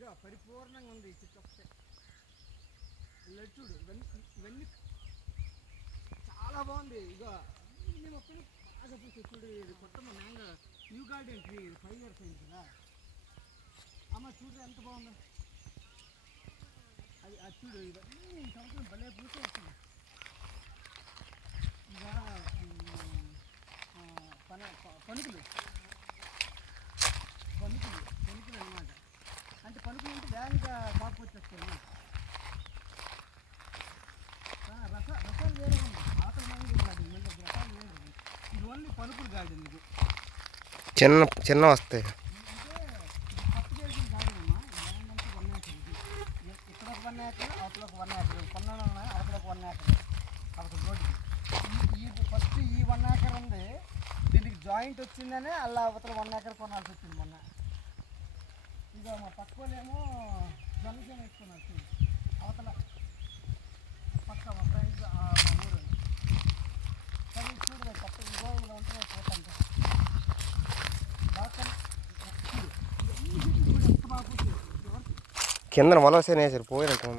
ఇక పరిపూర్ణంగా ఉంది చెట్టు ఒకటే. చూడు ఇవన్నీ చాలా బాగుంది. ఇక ఇన్ని మొక్కలు బాగా పూసే. చూడు ఇది కొత్త mango new garden tree 5 years అయింది కదా అమ్మ. చూడు ఎంత బాగుందో అది. అది చూడు ఇవన్నీ సంవత్సరం భలే పూసే వస్తుంది. ఇక పనుకులు అనమాట. అంటే పనుకులు అంటే వేగంగా కాపు వచ్చేస్తాయి. రసాలు వేరే ఉంది. ఆకలి మ్యాంగో కాదు, మళ్ళీ రసాలు వేరే. ఇది ఓన్లీ పనుకులు గార్డెన్. ఇది చిన్న వస్తాయి. కొత్తగా వేసిన గార్డెన్ అమ్మా. ఏంటంటే 1 acre. ఇక్కడ ఒక 1 acre, అవతల ఒక 1 acre. కొన్నాళ్ళు ఉన్నాయి, అవతల ఒక 1 acre. అవతల రోడ్డుకి ఫస్ట్ ఈ 1 acre ఉంది. దీనికి జాయింట్ వచ్చిందనే అలా అవతల 1 acre కొనాల్సి వచ్చింది మొన్న. ఇక మా పక్కనేమో జనసేన వేసుకున్నారు. అవతల పక్క మా ఫ్రెండ్స్ మా ఊరు. కానీ చూడలేదు పక్క గోడలో ఉంటున్నాయి పోతాంటే బాగా కింద వలసేనే వేసారు పోయినట్టు.